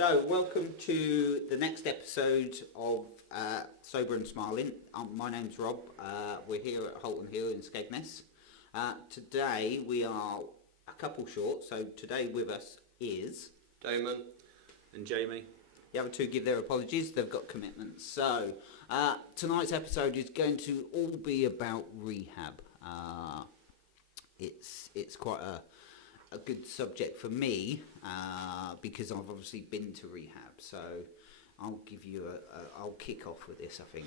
So, welcome to the next episode of Sober and Smiling. My name's Rob. We're here at Holton Hill in Skegness. Today we are a couple short, so today with us is Damon and Jamie. The other two give their apologies, they've got commitments. So, tonight's episode is going to all be about rehab. It's quite a good subject for me because I've obviously been to rehab. So I'll give you I'll kick off with this, I think.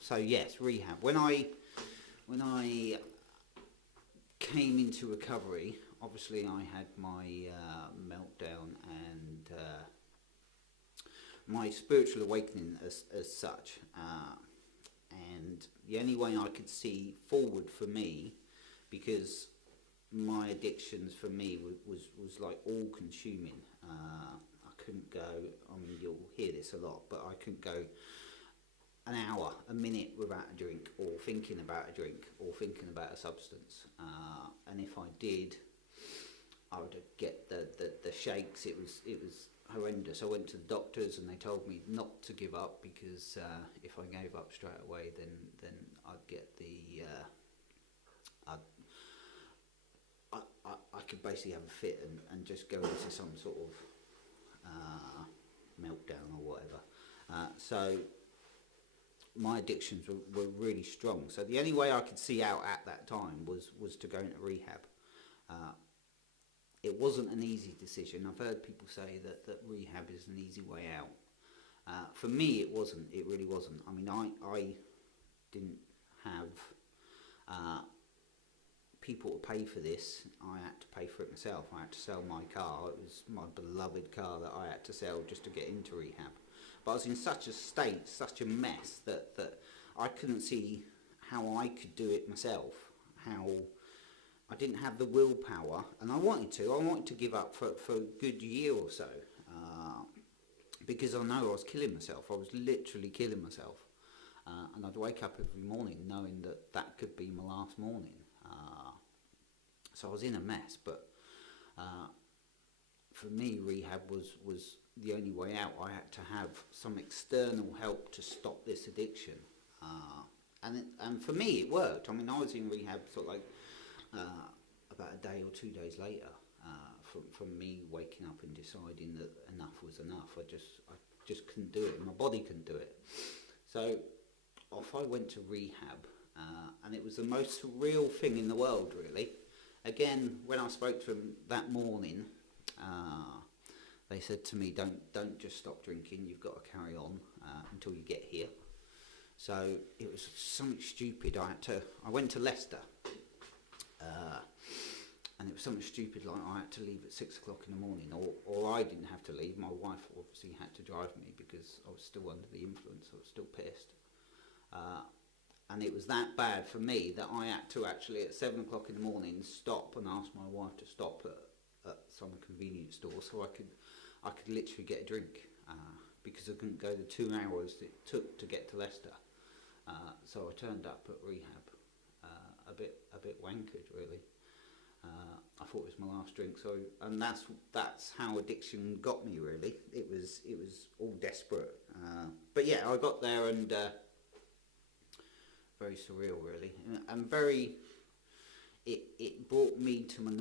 So yes, rehab. When I came into recovery, obviously I had my meltdown and my spiritual awakening as such. And the only way I could see forward for me, because my addictions for me was like all consuming. I couldn't go, I mean you'll hear this a lot, but I couldn't go an hour, a minute without a drink, or thinking about a drink, or thinking about a substance. And if I did, I would get the shakes. It was horrendous. I went to the doctors and they told me not to give up because if I gave up straight away, then I'd get I could basically have a fit and just go into some sort of meltdown or whatever. So my addictions were really strong. So the only way I could see out at that time was to go into rehab. It wasn't an easy decision. I've heard people say that rehab is an easy way out. For me, it wasn't. It really wasn't. I mean, I didn't have people to pay for this. I had to pay for it myself. I had to sell my car. It was my beloved car that I had to sell just to get into rehab. But I was in such a state, such a mess that I couldn't see how I could do it myself. How I didn't have the willpower, and I wanted to give up for a good year or so, because I know I was killing myself. I was literally killing myself, and I'd wake up every morning knowing that could be my last morning. So I was in a mess, but for me, rehab was the only way out. I had to have some external help to stop this addiction, and for me, it worked. I mean, I was in rehab sort of like about a day or 2 days later, from me waking up and deciding that enough was enough. I just couldn't do it. My body couldn't do it. So off I went to rehab, and it was the most surreal thing in the world, really. Again, when I spoke to them that morning, they said to me, don't just stop drinking, you've got to carry on until you get here. So it was something stupid. I went to Leicester, and it was something stupid like I had to leave at 6 o'clock in the morning, or I didn't have to leave. My wife obviously had to drive me because I was still under the influence. I was still pissed. And it was that bad for me that I had to actually at 7 o'clock in the morning stop and ask my wife to stop at some convenience store so I could literally get a drink, because I couldn't go the 2 hours it took to get to Leicester. So I turned up at rehab a bit wankered, really. I thought it was my last drink, and that's how addiction got me, really. It was all desperate, but yeah, I got there and very surreal, really, and very. It brought me to my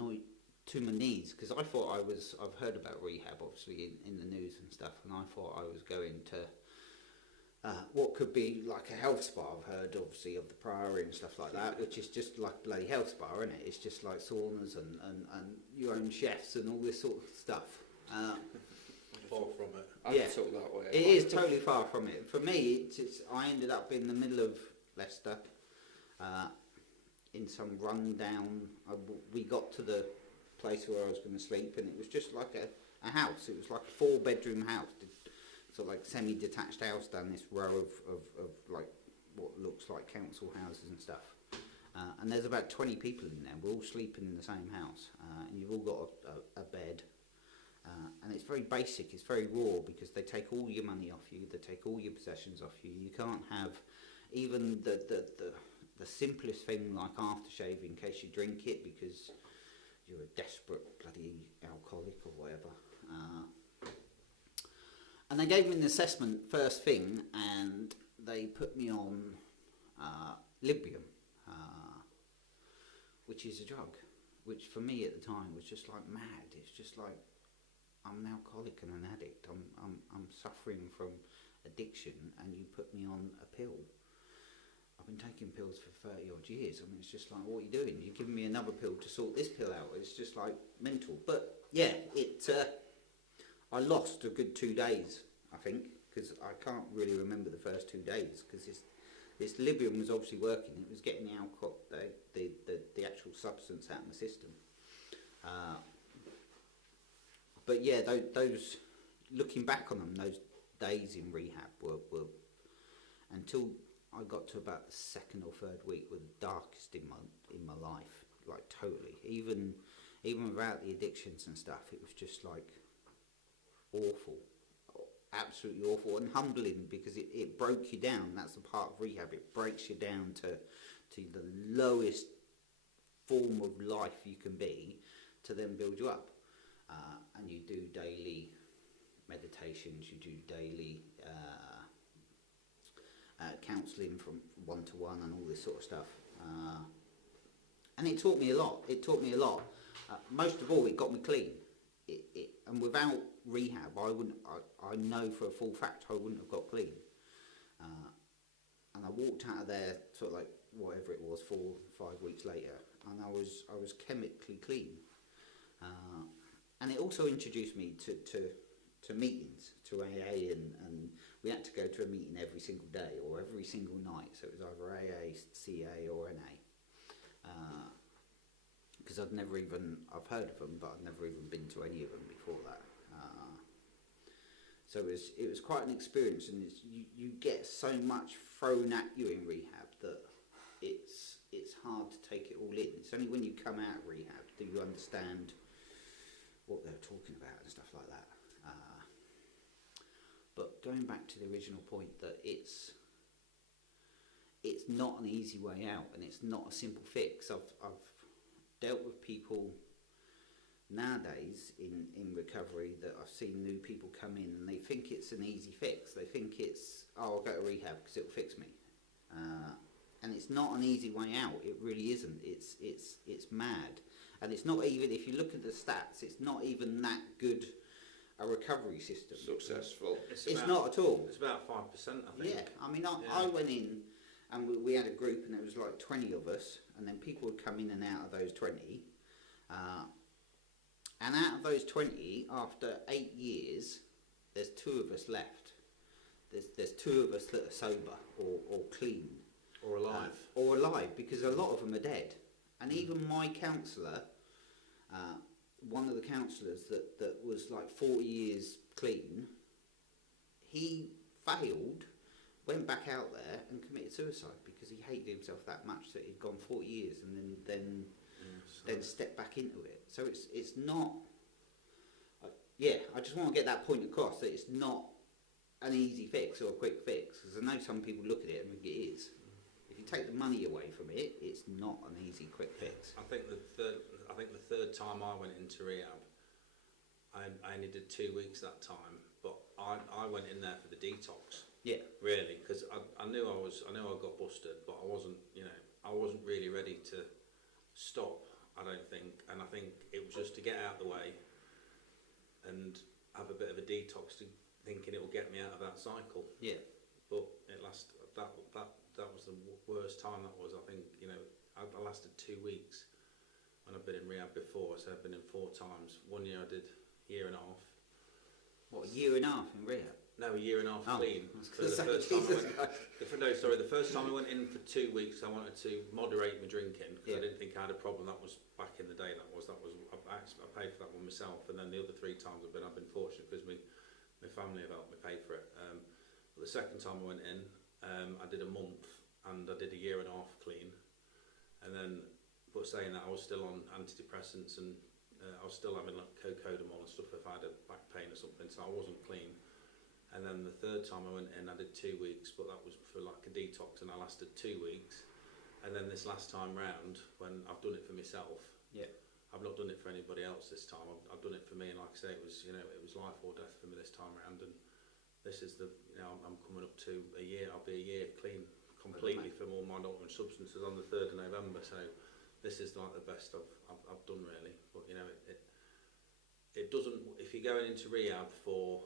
knees, because I thought I've heard about rehab obviously in the news and stuff, and I thought I was going to what could be like a health spa. I've heard obviously of the Priory and stuff like that, which is just like bloody health spa, isn't it? It's just like saunas and your own chefs and all this sort of stuff. Far from it. Yeah, I felt that way. It is totally far from it. For me, it's I ended up in the middle of Leicester, in some rundown. We got to the place where I was going to sleep, and it was just like a house. It was like a 4-bedroom house, sort of like semi-detached house down this row of like what looks like council houses and stuff. And there's about 20 people in there. We're all sleeping in the same house, and you've all got a bed. And it's very basic, it's very raw, because they take all your money off you, they take all your possessions off you. You can't have even the simplest thing like aftershave in case you drink it because you're a desperate bloody alcoholic or whatever. And they gave me an assessment first thing, and they put me on Librium, which is a drug, which for me at the time was just like mad. It's just like, I'm an alcoholic and an addict. I'm suffering from addiction, and you put me on a pill. I've been taking pills for 30 odd years. I mean, it's just like, what are you doing? You're giving me another pill to sort this pill out. It's just like mental. But yeah, I lost a good 2 days, I think, because I can't really remember the first 2 days, because this Librium was obviously working. It was getting the alcohol, the actual substance out of my system. But yeah, those looking back on them, those days in rehab were until I got to about the second or third week, were the darkest in my life, like totally. Even without the addictions and stuff, it was just like awful, absolutely awful, and humbling, because it broke you down. That's the part of rehab. It breaks you down to the lowest form of life you can be, to then build you up. And you do daily meditations, you do daily counselling from one-to-one and all this sort of stuff. And it taught me a lot. Most of all, it got me clean. And without rehab, I know for a full fact I wouldn't have got clean. And I walked out of there sort of like whatever it was, 4 or 5 weeks later, and I was chemically clean. And it also introduced me to meetings, to AA, and we had to go to a meeting every single day or every single night. So it was either AA, CA or NA. Because I've heard of them, but I'd never even been to any of them before that. So it was quite an experience, and you get so much thrown at you in rehab that it's hard to take it all in. It's only when you come out of rehab that you understand what they're talking about and stuff like that. But going back to the original point, that it's not an easy way out, and it's not a simple fix. I've dealt with people nowadays in recovery that I've seen new people come in, and they think it's an easy fix. They think it's, I'll go to rehab because it'll fix me. And it's not an easy way out. It really isn't. It's mad. And it's not even, if you look at the stats, it's not even that good a recovery system. Successful. It's not at all. It's about 5%, I think. Yeah, I mean, I went in and we had a group, and there was like 20 of us, and then people would come in and out of those 20. And out of those 20, after 8 years, there's 2 of us left. There's 2 of us that are sober or clean. Or alive, because a lot of them are dead. And even my counsellor, one of the counsellors that was like 40 years clean, he failed, went back out there and committed suicide because he hated himself that much that he'd gone 40 years and then stepped back into it. So it's not, I just want to get that point across, that it's not an easy fix or a quick fix, because I know some people look at it and think it is. If you take the money away from it, it's not an easy, quick fix. I think the third time I went into rehab, I only did 2 weeks that time, but I went in there for the detox. Yeah. Really, because I knew I got busted, but I wasn't really ready to stop, I don't think. And I think it was just to get out of the way and have a bit of a detox, thinking it will get me out of that cycle. Yeah. But it lasted. That was the worst time. That was, I think, I lasted 2 weeks when I've been in rehab before. So I've been in 4 times. 1 year I did a year and a half. What, a year and a half in rehab? No, a year and a half clean. So the first time the first time I went in for 2 weeks, I wanted to moderate my drinking because I didn't think I had a problem. That was back in the day. I paid for that one myself, and then the other 3 times I've been fortunate because my family have helped me pay for it. But the second time I went in, I did a month, and I did a year and a half clean, and then, but saying that, I was still on antidepressants, and I was still having like cocodamol and stuff if I had a back pain or something, so I wasn't clean. And then the third time I went in, I did 2 weeks, but that was for like a detox, and I lasted 2 weeks. And then this last time round, when I've done it for myself, I've not done it for anybody else this time. I've done it for me, and like I say, it was life or death for me this time round. And this is the, you know, I'm coming up to a year. I'll be a year clean completely from all mind-altering substances on the 3rd of November. So this is like the best I've done really. But you know, it doesn't. If you're going into rehab for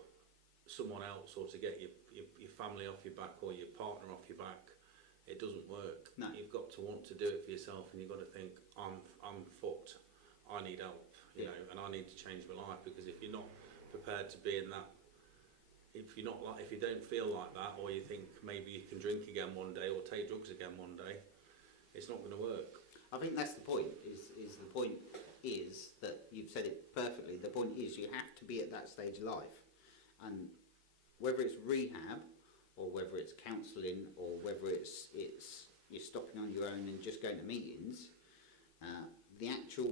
someone else or to get your family off your back or your partner off your back, it doesn't work. No. You've got to want to do it for yourself, and you've got to think, I'm fucked. I need help, you know, and I need to change my life. Because if you're not prepared to be in that, if you don't feel like that, or you think maybe you can drink again one day or take drugs again one day, it's not going to work. I think that's the point. Is the point is that you've said it perfectly. The point is you have to be at that stage of life, and whether it's rehab or whether it's counselling or whether it's you're stopping on your own and just going to meetings, the actual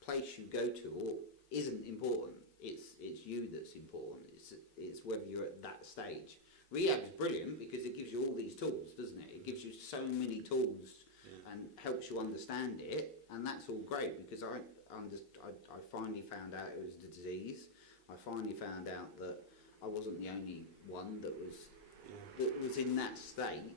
place you go to isn't important. It's you that's important. It's whether you're at that stage. Rehab is brilliant because it gives you all these tools, doesn't it? It gives you so many tools and helps you understand it, and that's all great because I finally found out it was the disease. I finally found out that I wasn't the only one that was in that state.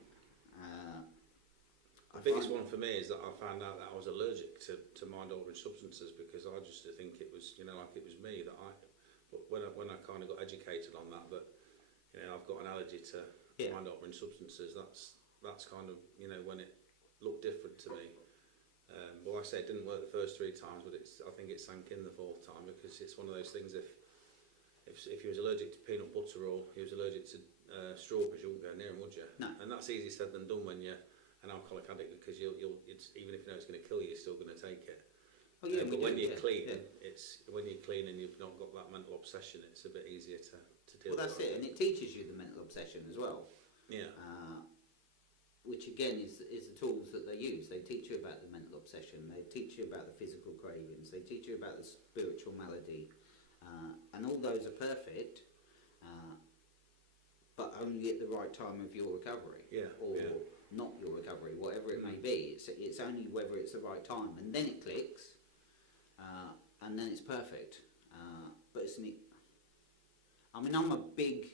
The biggest one for me is that I found out that I was allergic to mind-altering substances, because I just think it was, you know, like it was me that but when I kind of got educated on that, but you know, I've got an allergy to mind-altering substances. That's kind of, you know, when it looked different to me. But like I say, it didn't work the first 3 times, but I think it sank in the 4th time, because it's one of those things. If you was allergic to peanut butter or you was allergic to strawberries, you wouldn't go near them, would you? No. And that's easier said than done when you're an alcoholic addict, because it's, even if you know it's going to kill you, you're still going to take it. Oh, yeah, but when you're clean, it's when you're clean and you've not got that mental obsession, it's a bit easier to deal with. Well, that's it, and it teaches you the mental obsession as well. Yeah. Which again is the tools that they use. They teach you about the mental obsession. They teach you about the physical cravings. They teach you about the spiritual malady, and all those are perfect, but only at the right time of your recovery, or not your recovery, whatever it may be. It's only whether it's the right time, and then it clicks, and then it's perfect. But I mean, I'm a big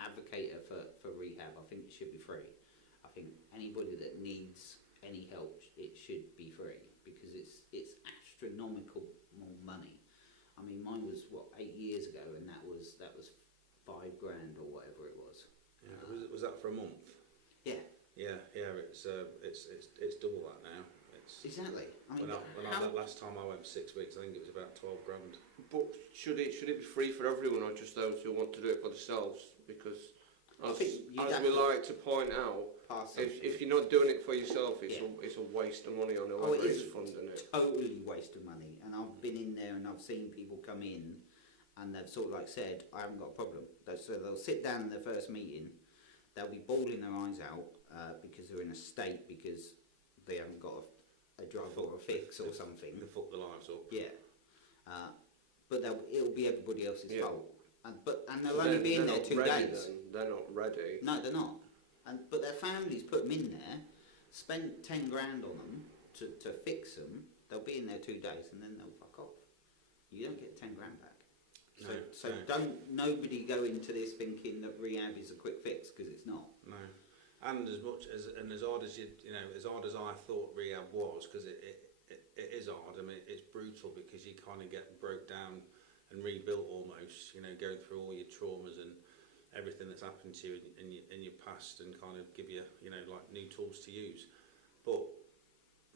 advocate for rehab. I think it should be free. I think anybody that needs any help, it should be free, because it's astronomical more money. I mean, mine was 8 years ago, and that was $5 grand or whatever it was. Yeah. Was that for a month? Yeah. Yeah. It's double that now. Exactly. I mean, last time I went 6 weeks, I think it was about 12 grand. But should it be free for everyone, or just those who want to do it for themselves? Because as we like to point out, if you're not doing it for yourself, it's a waste of money on whoever is funding it. Totally waste of money. And I've been in there and I've seen people come in and they've sort of like said, I haven't got a problem. So they'll sit down in their first meeting, they'll be bawling their eyes out because they're in a state because they haven't got a drug or a fix or something. They fuck their lives up. Yeah. But it'll be everybody else's fault. And they'll only be in there 2 days. They're not ready. No, they're not. But their families put them in there, spent 10 grand on them to fix them. They'll be in there 2 days and then they'll fuck off. You don't get 10 grand back. So don't nobody go into this thinking that rehab is a quick fix, because it's not. No. And as hard as as hard as I thought rehab was, because it is hard. I mean, it's brutal, because you kind of get broke down and rebuilt almost. You know, going through all your traumas and everything that's happened to you in your past, and kind of give you like new tools to use. But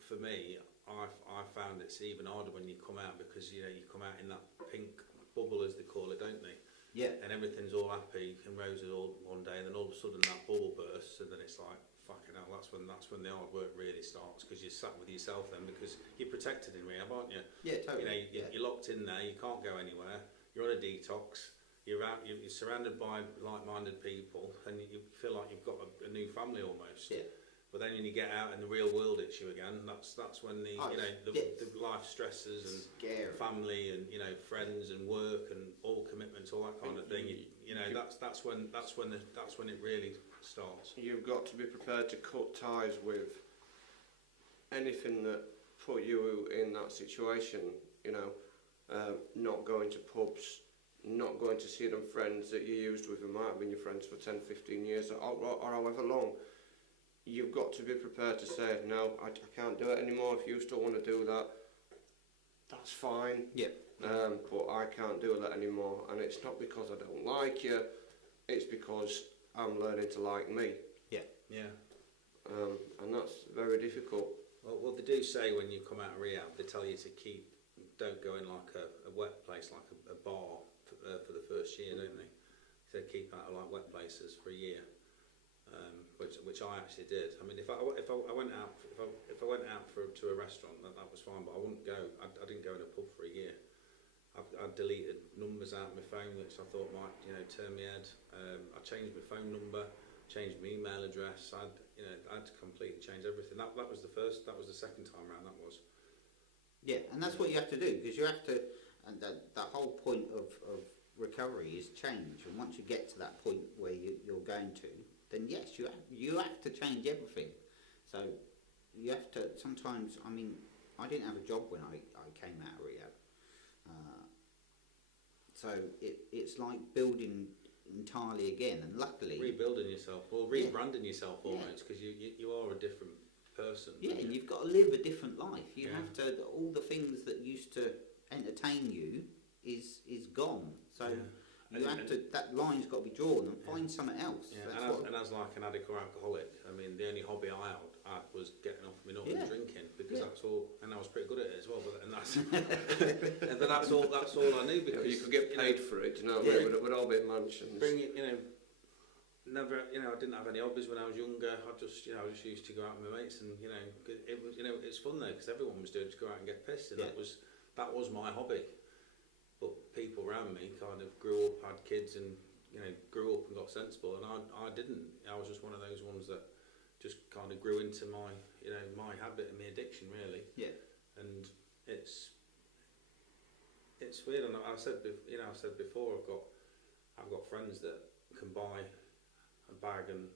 for me, I found it's even harder when you come out, because you come out in that pink bubble, as they call it, don't they? Yeah. And everything's all happy and roses all one day, and then all of a sudden that bubble bursts, and then it's like, fucking hell, that's when the hard work really starts, because you're sat with yourself then, because you're protected in rehab, aren't you? Yeah, totally. You're locked in there, you can't go anywhere, you're on a detox, you're surrounded by like-minded people, and you feel like you've got a new family almost. Yeah. But then when you get out and the real world hits you again, that's when the the life stresses and scary. Family and friends and work and all commitments, all that kind of thing. That's when it really starts. You've got to be prepared to cut ties with anything that put you in that situation. Not going to pubs, not going to see them friends that you used with, who might have been your friends for 10, 15 years or however long. You've got to be prepared to say, no, I can't do it anymore. If you still want to do that, that's fine. Yeah. But I can't do that anymore. And it's not because I don't like you, it's because I'm learning to like me. Yeah. And that's very difficult. Well, they do say when you come out of rehab, they tell you to don't go in like a wet place, like a bar for the first year, don't they? They keep out of like wet places for a year. Which I actually did. I mean, if I went out to a restaurant, that was fine, but I wouldn't go. I didn't go in a pub for a year. I deleted numbers out of my phone which I thought might turn me head. I changed my phone number, changed my email address. I had to completely change everything. That was the first. That was the second time round. That was. Yeah, and that's what you have to do, because you have to. And the whole point of recovery is change. And once you get to that point where you're going to, then yes, you have to change everything. So you have to sometimes. I mean, I didn't have a job when I came out of rehab. So it's like building entirely again, and luckily rebuilding yourself, or rebranding yourself almost, because you are a different person. Yeah, and you've got to live a different life. You have to. All the things that used to entertain you is gone. So. You have to. That line's got to be drawn, and find something else. Yeah, and as like an addict or alcoholic, I mean, the only hobby I had was getting off my nut and drinking, because that's all, and I was pretty good at it as well. But that's all I knew, because you could get paid for it. You know, we'd all be in mansions. Never. I didn't have any hobbies when I was younger. I just used to go out with my mates, and it was, it's fun though, because everyone was doing it to go out and get pissed, and that was my hobby. But people around me kind of grew up, had kids, and grew up and got sensible, and I didn't. I was just one of those ones that just kind of grew into my my habit and my addiction, really. Yeah. And it's weird. And I said before, I've got friends that can buy a bag and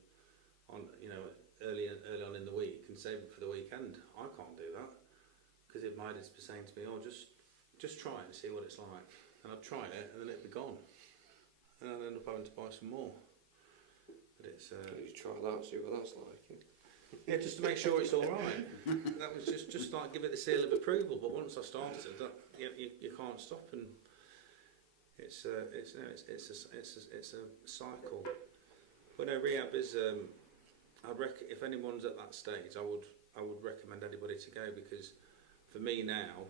early on in the week and save it for the weekend. I can't do that, because it might just be saying to me, "Oh, just try it and see what it's like." And I'd try it, and then it'd be gone, and I'd end up having to buy some more. But it's you try that, see what that's like. Yeah, just to make sure it's all right. That was just like give it the seal of approval. But once I started, you can't stop, and it's a cycle. But no, rehab is. If anyone's at that stage, I would recommend anybody to go, because for me now,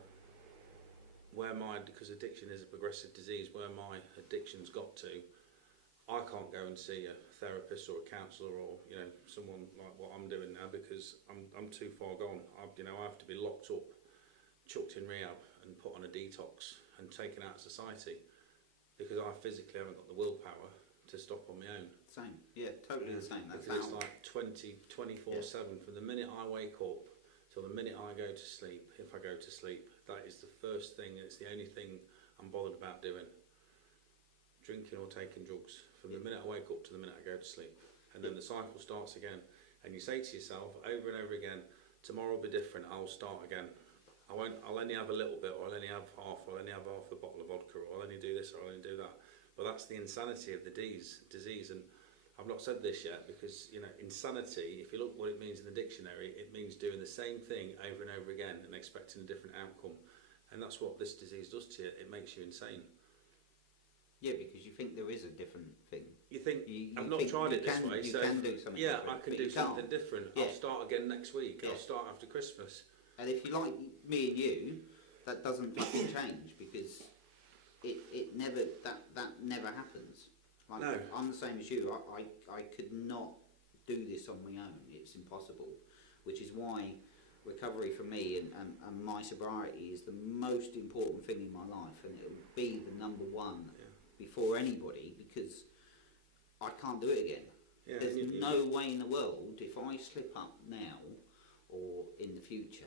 because addiction is a progressive disease, where my addiction's got to, I can't go and see a therapist or a counsellor or someone like what I'm doing now, because I'm too far gone. I have to be locked up, chucked in rehab, and put on a detox and taken out of society, because I physically haven't got the willpower to stop on my own. Same, yeah, totally the same. That's because it's like 24/7 from the minute I wake up till the minute I go to sleep. If I go to sleep, that is the first thing, and it's the only thing I'm bothered about doing. Drinking or taking drugs, from the minute I wake up to the minute I go to sleep. And then the cycle starts again. And you say to yourself over and over again, tomorrow will be different, I'll start again. I'll only have a little bit, or I'll only have half, or I'll only have half a bottle of vodka, or I'll only do this, or I'll only do that. But that's the insanity of the disease. And I've not said this yet, because insanity, if you look what it means in the dictionary, it means doing the same thing over and over again and expecting a different outcome. And that's what this disease does to you. It makes you insane. Yeah, because you think there is a different thing. You think, I've not tried it this way, you so can do something yeah, different, I can do something different. Yeah. I'll start again next week. I'll start after Christmas. And if you like me and you, that doesn't fucking change, because it never that never happens. Like, no. I'm the same as you. I could not do this on my own. It's impossible. Which is why recovery for me and my sobriety is the most important thing in my life, and it'll be the number one before anybody, because I can't do it again. Yeah, There's no way in the world, if I slip up now or in the future,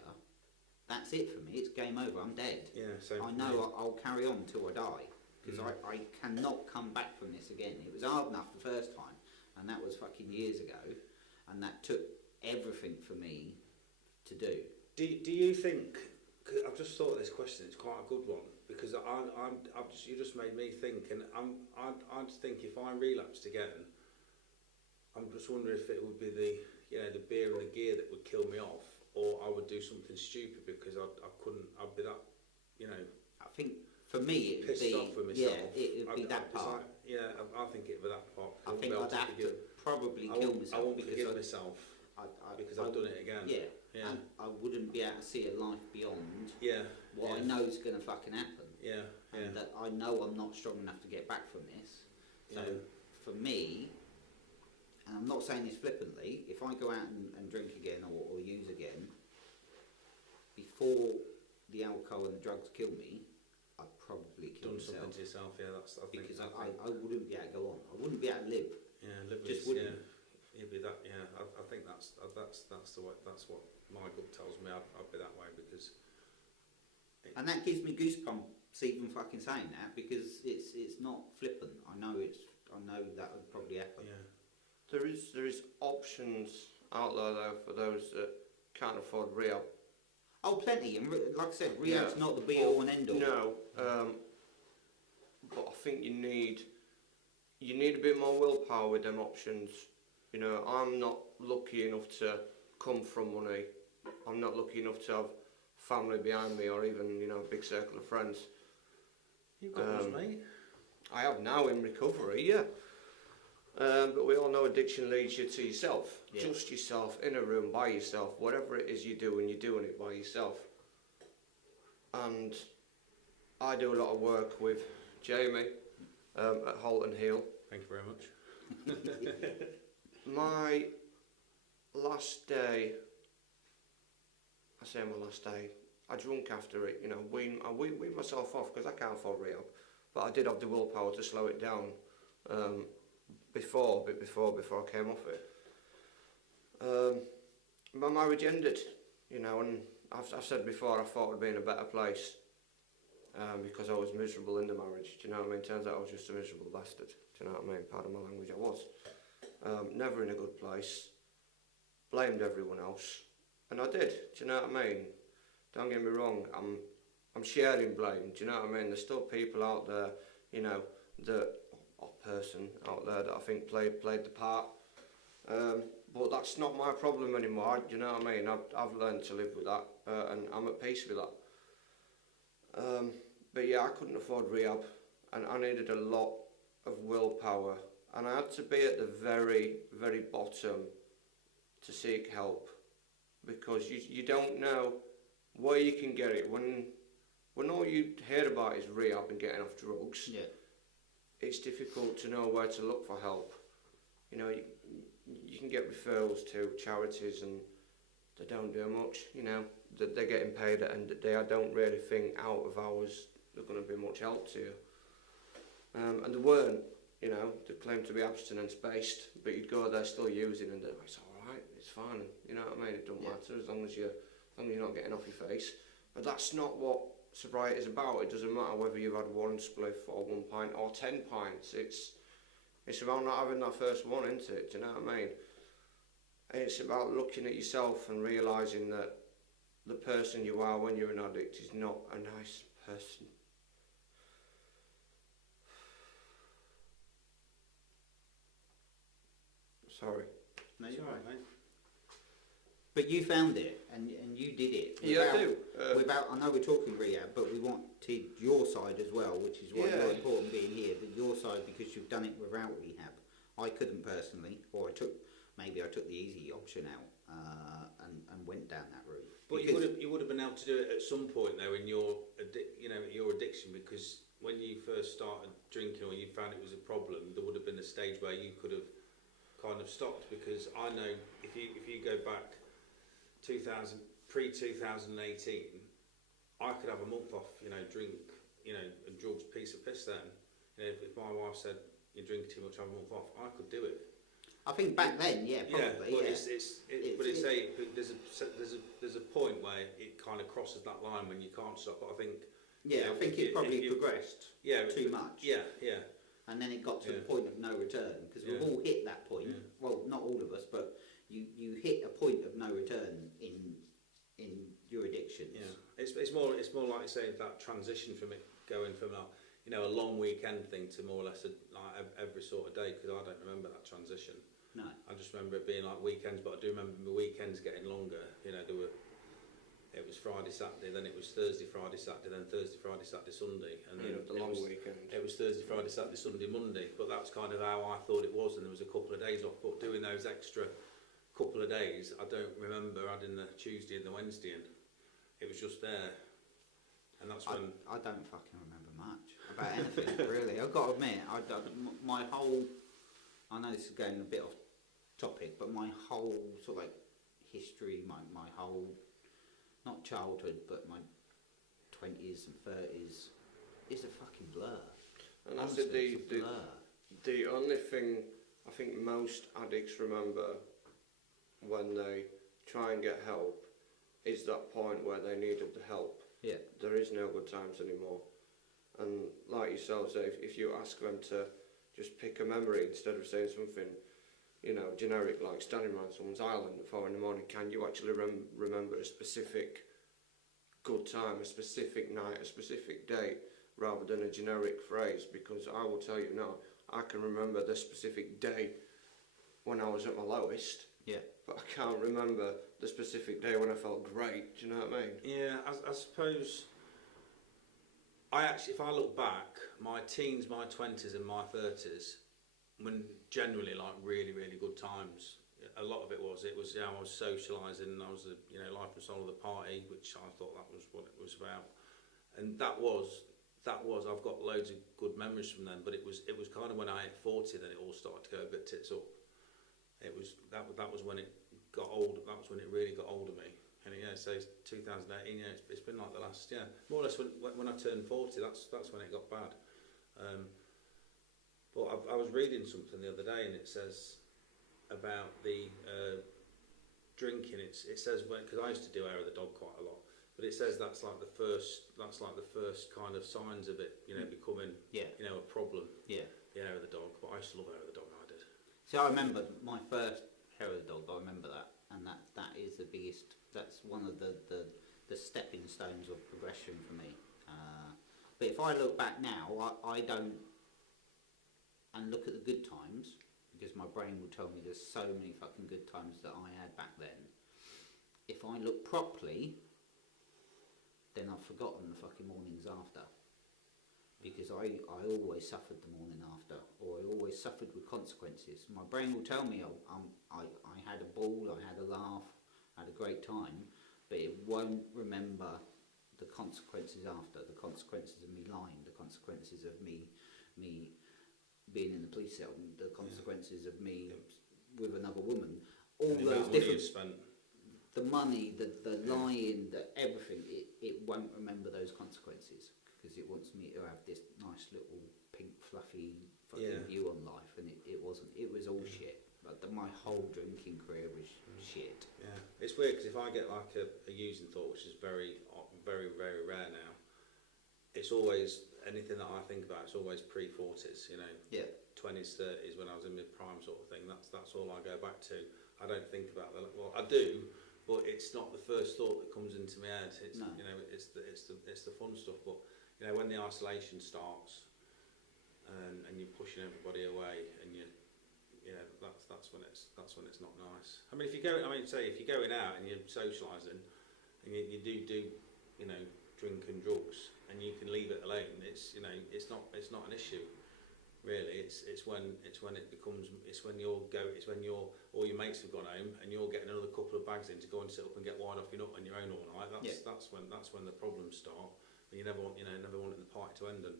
that's it for me. It's game over. I'm dead. Yeah, same. I know I'll carry on until I die, because I cannot come back from this again. It was hard enough the first time, and that was fucking years ago, and that took everything for me to do. Do you think? 'Cause I've just thought of this question. It's quite a good one. because you just made me think, and I just think if I relapsed again, I'm just wondering if it would be the beer and the gear that would kill me off, or I would do something stupid because I'd be that, I think for me it would pissed be off with myself. yeah, it would be that part. I think it'd be that part. I think I'd have to probably kill myself. I won't because forgive myself because I've done it again. Yeah, yeah. And I wouldn't be able to see a life beyond what I know is going to fucking happen. Yeah, yeah. And that I know I'm not strong enough to get back from this. So for me, and I'm not saying this flippantly, if I go out and drink again or use again, before the alcohol and the drugs kill me, I'd probably kill myself. Something to yourself, yeah. Because I wouldn't be able to go on. I wouldn't be able to live. Yeah, live just with, wouldn't. It'd be that. Yeah, I think that's the way. That's what my gut tells me. I'd be that way because. And that gives me goosebumps even fucking saying that, because it's not flippant. I know that would probably happen. Yeah. There is options out there though for those that can't afford rehab. Oh, plenty. And like I said, rehab's not the be all and end all. No, but I think you need a bit more willpower with them options. I'm not lucky enough to come from money. I'm not lucky enough to have family behind me, or even a big circle of friends. You've got those, mate. I have now in recovery, yeah. But we all know addiction leads you to yourself. Yeah. Just yourself, in a room, by yourself. Whatever it is you do, and you're doing it by yourself. And I do a lot of work with Jamie at Halt and Heal. Thank you very much. My last day, I say my last day, I drunk after it, I weaned myself off because I can't afford rehab. But I did have the willpower to slow it down before I came off it. My marriage ended, and I've said before, I thought I'd be in a better place because I was miserable in the marriage. Do you know what I mean? Turns out I was just a miserable bastard. Do you know what I mean? Pardon my language, I was. Never in a good place. Blamed everyone else, and I did. Do you know what I mean? Don't get me wrong. I'm sharing blame. Do you know what I mean? There's still people out there, or person out there that I think played the part. But that's not my problem anymore. Do you know what I mean? I've learned to live with that, and I'm at peace with that. But yeah, I couldn't afford rehab, and I needed a lot of willpower, and I had to be at the very, very bottom to seek help, because you don't know where you can get it when all you hear about is rehab and getting off drugs. Yeah. It's difficult to know where to look for help. You can get referrals to charities, and they don't do much. That they're getting paid, and I don't really think out of hours they're going to be much help to you. And they weren't. They claimed to be abstinence based, but you'd go there still using, and it's all right, it's fine. You know what I mean? It don't matter as long as you're not getting off your face. But that's not what sobriety is about. It doesn't matter whether you've had one spliff or 1 pint or 10 pints. It's about not having that first one, isn't it? Do you know what I mean? It's about looking at yourself and realising that the person you are when you're an addict is not a nice person. Sorry. No, you're right, mate. But you found it, and you did it. Yeah, I do. I know we're talking rehab, but we wanted your side as well, which is why it's important being here. But your side, because you've done it without rehab. I couldn't personally, or I took the easy option out and went down that route. But you would have been able to do it at some point though in your addiction, because when you first started drinking or you found it was a problem, there would have been a stage where you could have kind of stopped. Because I know if you go back pre-2018, I could have a month off, drink, and drugs, piece of piss then. If my wife said you're drinking too much, have a month off, I could do it. I think back then, probably. But there's a point where it kind of crosses that line when you can't stop. But I think I think it probably progressed too much. Yeah. And then it got to the point of no return, because we've all hit that point. Yeah. Well, not all of us, but you hit a point of no return in your addictions. Yeah, it's more like saying that transition from it going from a long weekend thing to more or less every sort of day, because I don't remember that transition. No. I just remember it being like weekends, but I do remember the weekends getting longer. It was Friday, Saturday, then it was Thursday, Friday, Saturday, then Thursday, Friday, Saturday, Sunday, and then the long weekend. It was Thursday, Friday, Saturday, Sunday, Monday. But that's kind of how I thought it was, and there was a couple of days off. But doing those extra couple of days, I don't remember adding the Tuesday and the Wednesday in. It was just there, and that's when I don't fucking remember much about anything really. I've got to admit, my whole, I know this is going a bit off topic, but my whole sort of like history, my whole, not childhood, but my 20s and 30s is a fucking blur. And honestly, that's the only thing I think most addicts remember when they try and get help is that point where they needed the help. Yeah. There is no good times anymore. And like yourself say, if you ask them to just pick a memory instead of saying something, generic, like standing around someone's island at 4 in the morning, can you actually remember a specific good time, a specific night, a specific day, rather than a generic phrase? Because I will tell you now, I can remember the specific day when I was at my lowest, but I can't remember the specific day when I felt great. Do you know what I mean? Yeah, I suppose. If I look back, my teens, my 20s and my 30s, when generally like really, really good times, a lot of it was I was socialising, I was the life and soul of the party, which I thought that was what it was about, and that was I've got loads of good memories from then. But it was kind of when I hit 40 that it all started to go a bit tits up. It was that was when it got old. That was when it really got old of me. And so 2018. It's been like the last more or less when I turned 40. That's when it got bad. But I was reading something the other day, and it says about the drinking. It says because I used to do hair of the dog quite a lot, but it says that's like the first kind of signs of it, becoming a problem. Yeah, the hair of the dog. But I used to love hair of the dog. I did. So I remember my first hair of the dog. I remember that, and that is the biggest. That's one of the stepping stones of progression for me. But if I look back now, I don't. And look at the good times, because my brain will tell me there's so many fucking good times that I had back then. If I look properly, then I've forgotten the fucking mornings after. Because I always suffered the morning after, or I always suffered with consequences. My brain will tell me I had a ball, I had a laugh, I had a great time, but it won't remember the consequences after, the consequences of me lying, the consequences of me being in the police cell, the consequences of me with another woman, all those different, the money, the lying, the everything, it won't remember those consequences, because it wants me to have this nice little pink fluffy fucking view on life, and it wasn't. It was all shit. Like my whole drinking career was shit. Yeah, it's weird, because if I get like a using thought, which is very, very, very rare now, it's always anything that I think about. It's always pre-40s, 20s, 30s, when I was in mid prime sort of thing. That's all I go back to. I don't think about that. Well, I do, but it's not the first thought that comes into my head. It's it's the fun stuff. But when the isolation starts, and you're pushing everybody away, and that's when it's not nice. I mean, if you're going out and you're socialising, and you do drink and drugs, and you can leave it alone, it's not an issue really. It's when all your mates have gone home and you're getting another couple of bags in to go and sit up and get wine off your nut on your own all night. That's when the problems start, and you never wanted the party to end. And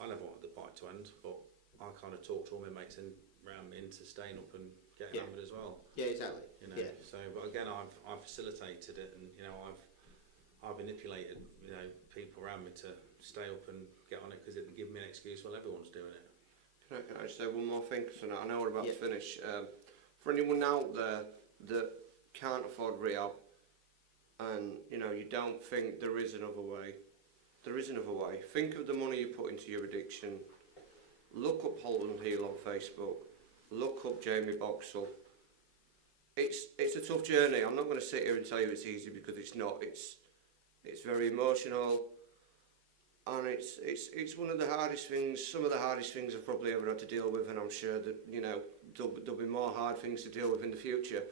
I never wanted the party to end, but I kind of talked all my mates around me into staying up and getting hammered as well. Yeah, exactly. So, but again, I've facilitated it, and I've manipulated people around me to stay up and get on it, because it would give me an excuse. Well, everyone's doing it. Can I just say one more thing? So I know we're about to finish. For anyone out there that can't afford rehab, and you don't think there is another way, there is another way. Think of the money you put into your addiction. Look up Halt and Heal on Facebook. Look up Jamie Boxall. It's a tough journey. I'm not going to sit here and tell you it's easy, because it's not. It's very emotional. and it's one of the hardest things. Some of the hardest things I've probably ever had to deal with, and I'm sure that there'll be more hard things to deal with in the future.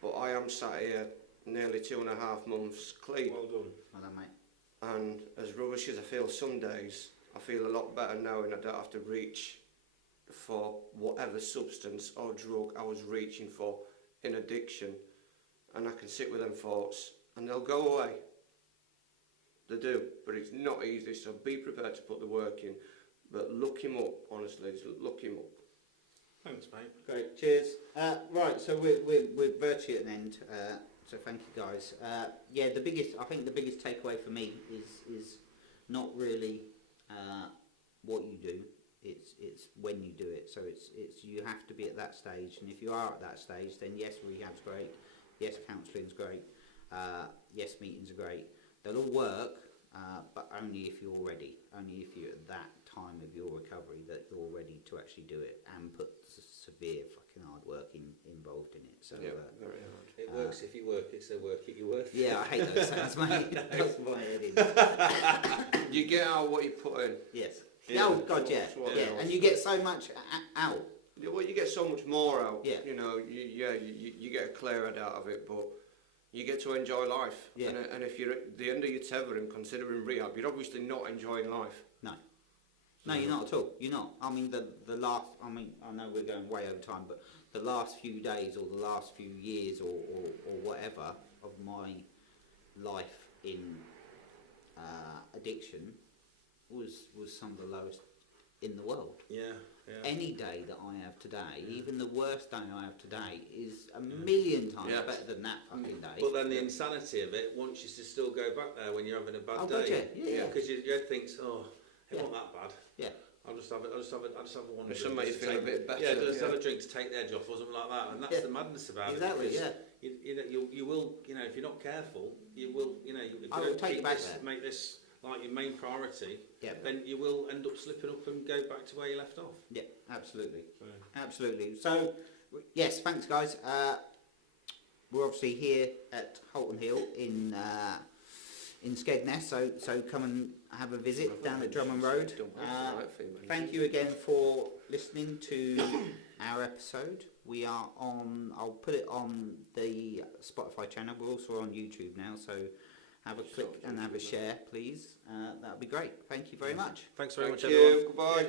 But I am sat here nearly 2.5 months clean. Well done. Well done, mate. And as rubbish as I feel some days, I feel a lot better knowing I don't have to reach for whatever substance or drug I was reaching for in addiction, and I can sit with them thoughts and they'll go away. They do, but it's not easy, so be prepared to put the work in. But look him up, honestly, just look him up. Thanks, mate. Great, cheers. Right, so we're virtually at an end. So thank you guys. Yeah, I think the biggest takeaway for me is not really what you do. It's when you do it. So it's you have to be at that stage, and if you are at that stage, then yes, rehab's great. Yes, counselling's great. Yes, meetings are great. They'll all work, but only if you're ready. Only if you're at that time of your recovery that you're ready to actually do it and put severe fucking hard work involved in it. So yeah, very hard. It works if you work it, so work it, you worth. Yeah, I hate those sounds, mate. That's my head in. You get out what you put in. Yes. Yeah, Oh God, yeah. And you get so much out. Yeah, well, you get so much more out. Yeah. You get a clear head out of it, but you get to enjoy life. Yeah. And if you're at the end of your tether and considering rehab, you're obviously not enjoying life. No. No, you're not at all. You're not. I mean, the last. I mean, I know we're going way over time, but the last few days or the last few years or whatever of my life in addiction was some of the lowest in the world. Yeah. Any day that I have today, even the worst day I have today, is a million times better than that fucking day. But then the insanity of it wants you to still go back there when you're having a bad God, day. yeah. Because your head thinks, oh, it wasn't that bad. Yeah. I'll just have one drink. Should make you feel a bit better. Yeah, just have a drink to take the edge off or something like that. And that's the madness about exactly, it. Exactly, You will, if you're not careful, you will, if you I will don't take you back there. make this like your main priority, Yeah. then you will end up slipping up and go back to where you left off. Yeah, absolutely. So. Absolutely. So, yes, thanks, guys. We're obviously here at Holton Hill in Skegness, so come and have a visit down at Drummond Road. Thank you again for listening to our episode. We are on, I'll put it on the Spotify channel. We're also on YouTube now, so have a click and have a share, please. That would be great. Thank you very much. Thanks very much, Thank everyone. you. Goodbye.